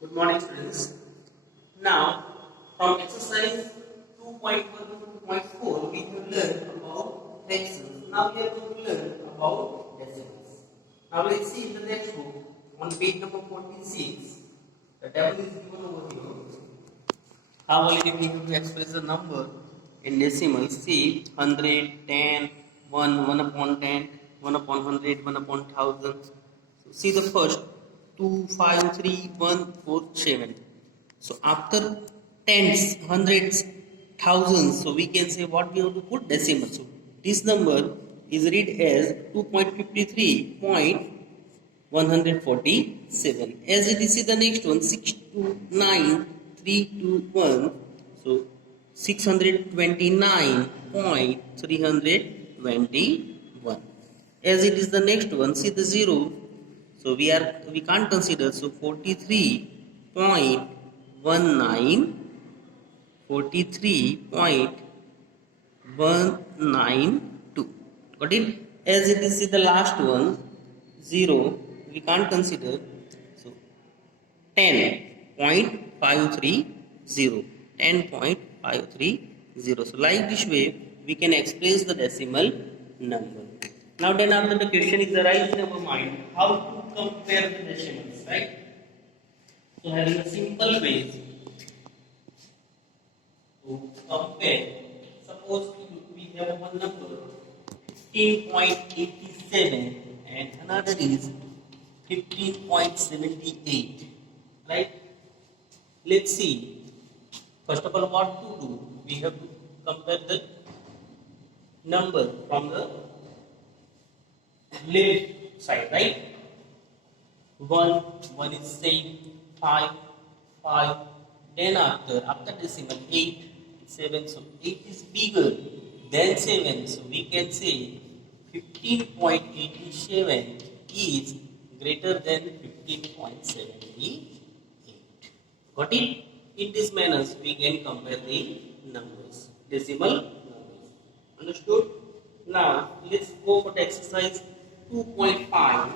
Good morning, students. Now, from exercise 2.1 to 2.4, we have learned about fractions. Now, we are going to learn about decimals. Now, let's see in the next book on page number 46. The table is given over here. How already we have to express the number in decimals. See, 100, 10, 1 upon 10, 1 upon 100, 1 upon 1000. So, see the first 2, 5, 3, 1, 4, 7. So after tens, hundreds, thousands, so we can say what we have to put decimal. So this number is read as 2.53.147. As it is the next one, 629,321. So 629.321. As it is the next one, see the zero. So we can't consider. So 43.192. Got it? As it is the last one, 0, we can't consider. So 10.530. 10.530. So like this way, we can express the decimal number. Now then after the question is arising in our mind, how to compare the decimals, right? So having a simple way to compare, suppose we have one number 15.87 and another is 15.78, right? Let's see. First of all, what to do? We have to compare the number from the left side, right? 1 is same, 5, 5. Then after decimal 8, 7. So 8 is bigger than 7. So we can say 15.87 is greater than 15.78. Got it? In this manner, we can compare the numbers, decimal numbers. Understood? Now, let's go for the exercise 2.5.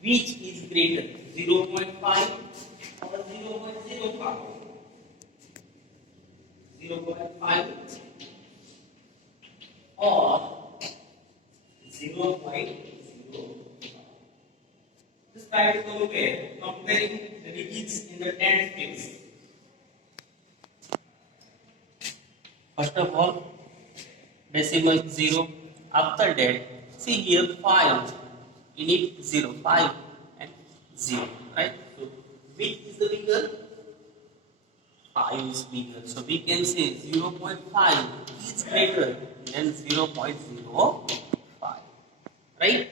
Which is greater, 0.5 or 0.05? 0.5 or 0.05. Just try to comparing the digits in the tens place. First of all, decimal 0. After that, see here 5. You need 0, 5 and 0, right? So which is the bigger? 5 is bigger. So we can say 0.5 is greater than 0.05, right?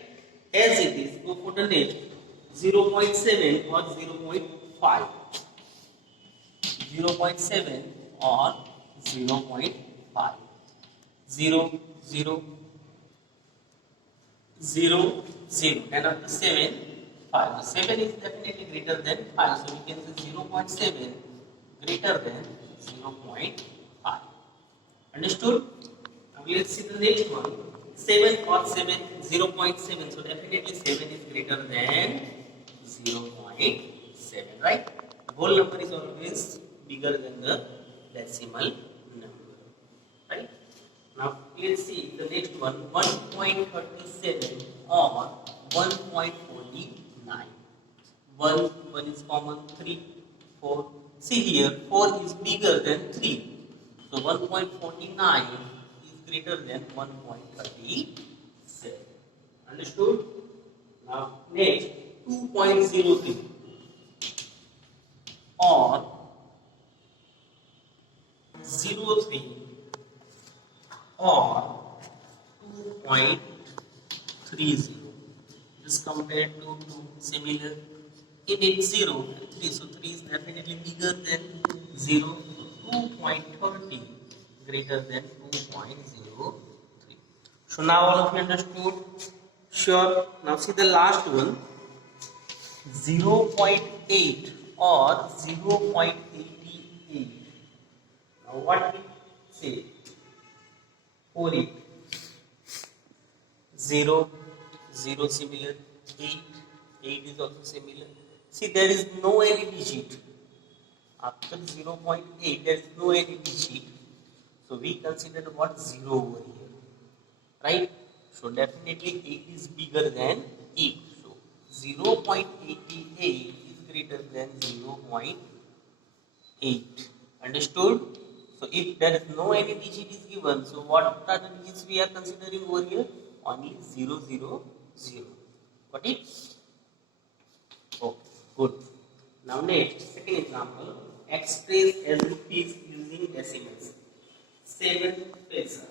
As it is, go for the next 0.7 or 0.5. 0.7 or 0.5. 0, 0, 0, 0. And after 7, 5. So 7 is definitely greater than 5. So we can say 0.7 greater than 0.5. Understood? Now let's see the next one. 7 or 7, 0.7. So definitely 7 is greater than 0.7. Right? The whole number is always bigger than the decimal number. Right? Now let's see the next one, 1.37 or 1.49. 1 is common, 3, 4. See here, 4 is bigger than 3. So 1.49 is greater than 1.37. Understood? Now next, 2.03 or 0.3 or 2.30. Just compare to similar. In it 0 and 3. So 3 is definitely bigger than 0. 2.30 greater than 2.03. So now all of you understood? Sure. Now see the last one. 0.8 or 0.88. Now what we say? 48. 0, 0 similar, 8 is also similar, See, there is no any digit. After 0.8, there is no any digit. So we consider what 0 over here, right? So definitely 8 is bigger than 8. So 0.88 is greater than 0.8. Understood? So if there is no any digit is given, so what are the digits we are considering over here? Only 0, 0, 0. Got it? Okay, good. Now next, second example, express as rupees using decimals. 7 paisa.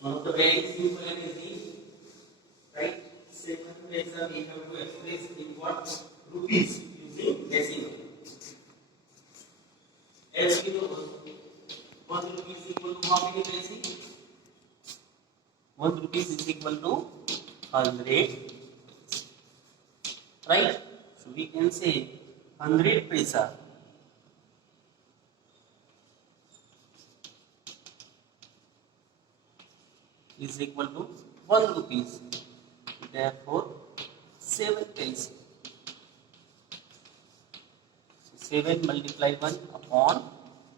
One of the very simple and easy, right? 7 paisa we have to express in what? Rupees using decimal. As we know, 1 rupee is equal to how many paise? 1 rupee is equal to 100. Right? So we can say 100 paisa is equal to 1 rupees. Therefore, 7 paise. So 7 multiply 1 upon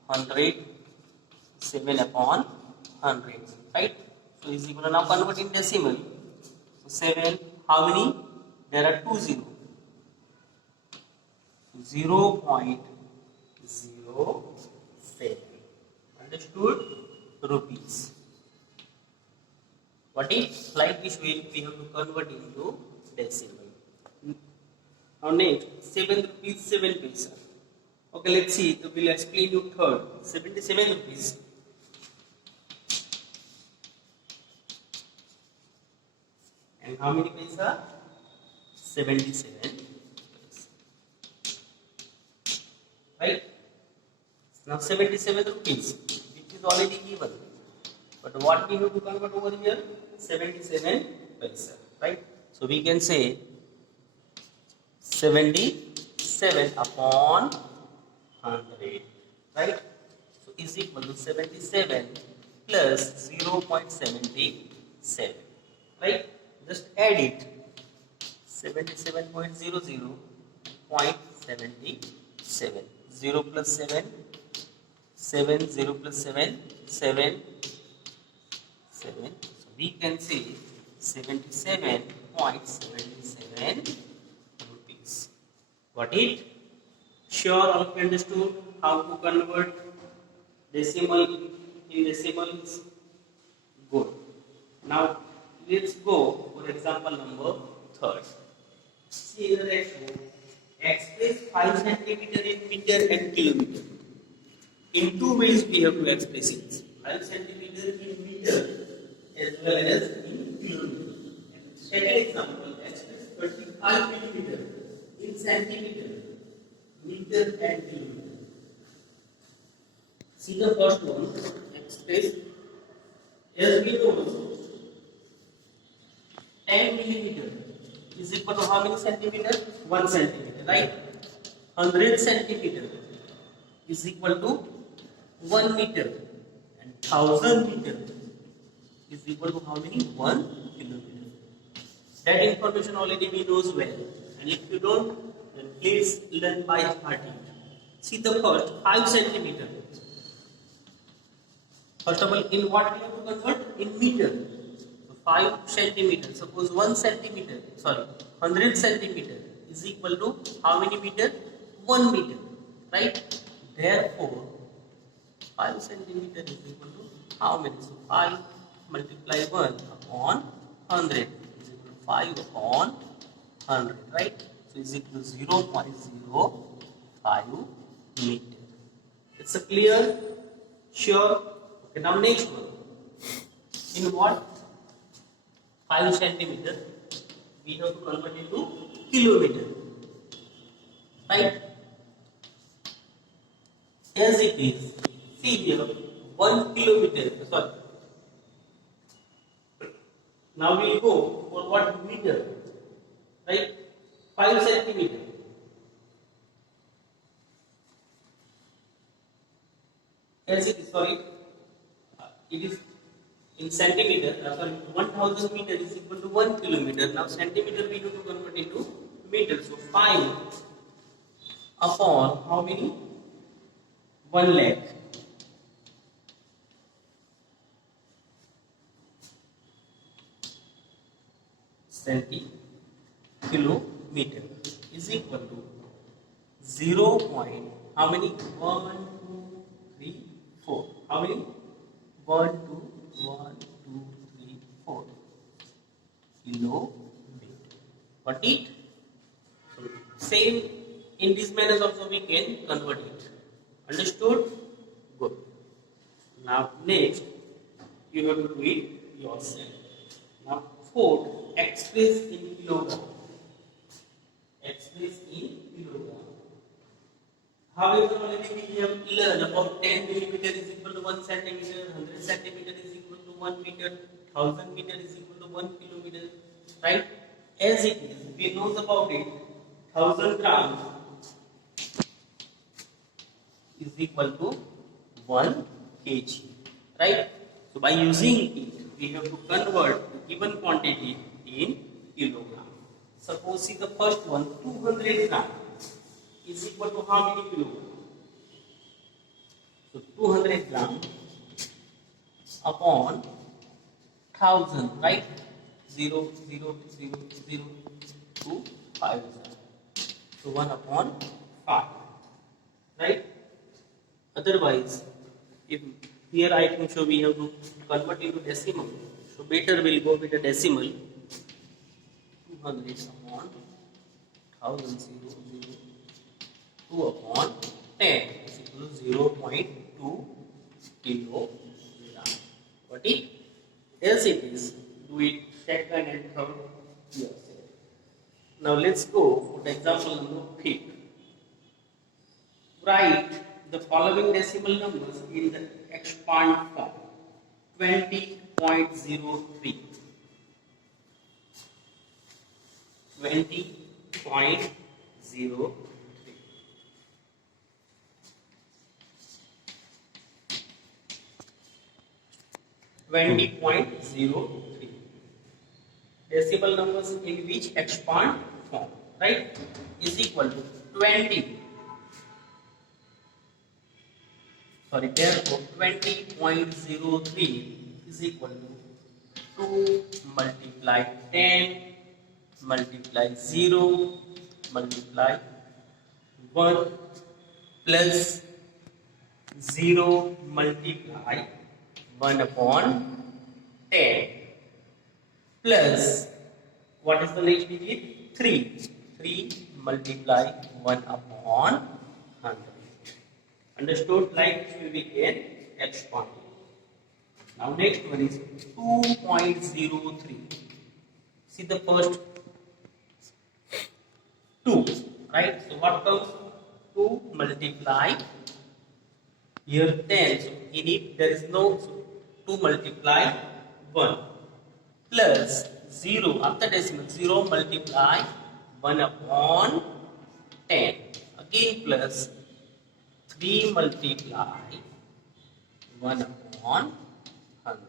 100. 7 upon 100. Right? So is equal to, now convert in decimal. So 7, how many? There are 2 zeros. 0.07. Understood? Rupees. What is like this way we have to convert into decimal. Now next 7 rupees 7 paisa. Okay, let's see. We'll explain you third. 77 rupees. And how many paisa? 77. Right? Now 77 rupees, which is already given. But what we have to convert over here? 77 paisa. Right? So we can say 77 upon 100. Right? So is equal to 77 plus 0.77. Right? Just add it. 77.00 0.77. 0 plus 7, 7, 0 plus 7, 7, 7. So we can say 77.77 rupees. Got it? Sure, all of you understood how to convert decimal in decimals? Good. Now let's go for example number 3rd. See the ratio. Express 5 centimeter in meter and kilometer. In 2 ways we have to express it. 5 centimeter in meter as well as in kilometer. And second example, express 35 millimeter in centimeter, meter and kilometer. See the first one, express as we know 10 millimeter is equal to how many centimeter? 1 centimeter, right? 100 centimeter is equal to 1 meter, and 1000 meter is equal to how many? 1 kilometer. That information already we knows well, and if you don't, then please learn by heart it. See the first 5 centimeter. First of all, in what we have to convert? In meter. 5 centimeters, suppose 1 centimeter, sorry, 100 centimeter is equal to how many meter? 1 meter, right? Therefore, 5 centimeter is equal to how many? So 5 multiply 1 upon 100 is equal to 5 upon 100, right? So is equal to 0.05 meter. It's a clear? Sure? Okay, now next one. In what? 5 centimeter, we have to convert into kilometer, right? As it is, see here, 1 kilometer, sorry. Now we will go for what? Meter, right? 5 centimeter. As it is, sorry, it is in centimeter, 1000 meter is equal to 1 kilometer. Now centimeter we have to convert into meter. So 5 upon how many? 1 lakh. Kilometer is equal to 0. How many? 1, 2, 3, 4. How many? 1, 2, 1, 2, 3, 4 kilometer. Got it? So same in this manner also we can convert it. Understood? Good. Now next you have to do it yourself. Now food expressed in kilogram. Expressed in kilogram. However, already we have learned about 10 millimeter is equal to 1 centimeter, 100 centimeter is equal to 1 meter, 1000 meter is equal to 1 kilometer, right? As it is, we know about it, 1000 grams is equal to 1 kg, right? So by using it, we have to convert the given quantity in kilogram. Suppose see the first one, 200 grams is equal to how many kilograms? So 200 grams upon 1000, right? 0, 0, 0, 0 to 5. So 1 upon 5, right? Otherwise, if here I think so we have to convert into decimal. So better we'll go with the decimal. 200 upon 1000, 0, 0, 2 upon 10 is equal to 0.2 kilogram. Got it? As it is, do it second and third yourself. Now let's go for the example number 5. Write the following decimal numbers in the expand form. 20.03, 20.03, 20.03. Decimal numbers in which expand form, right, is equal to 20. Therefore 20.03 is equal to 2 multiply 10 multiply 0 multiply 1 plus 0 multiply 1 upon 10 plus what is the next digit? 3. 3 multiply 1 upon 100. Understood? Like we can expand. Now next one is 2.03. See the first 2, right? So what comes? 2 multiply here 10. So in it there is no, so 2 multiply 1 plus 0 after decimal, 0 multiply 1 upon 10 again plus 3 multiply 1 upon 100.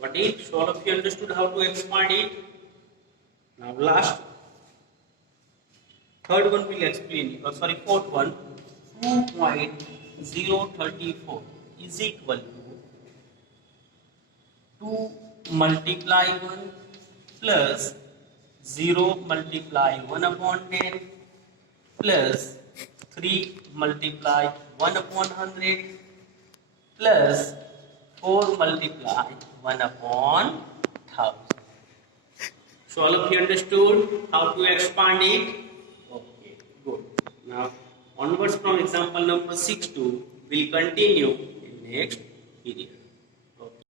Got it? So all of you understood how to expand it. Now last, third one will explain. Fourth one, 2.034 is equal to 2 multiply 1 plus 0 multiply 1 upon 10 plus 3 multiply 1 upon 100 plus 4 multiply 1 upon 1000. So all of you understood how to expand it? Okay, good. Now onwards from example number 6 to we'll continue in next video.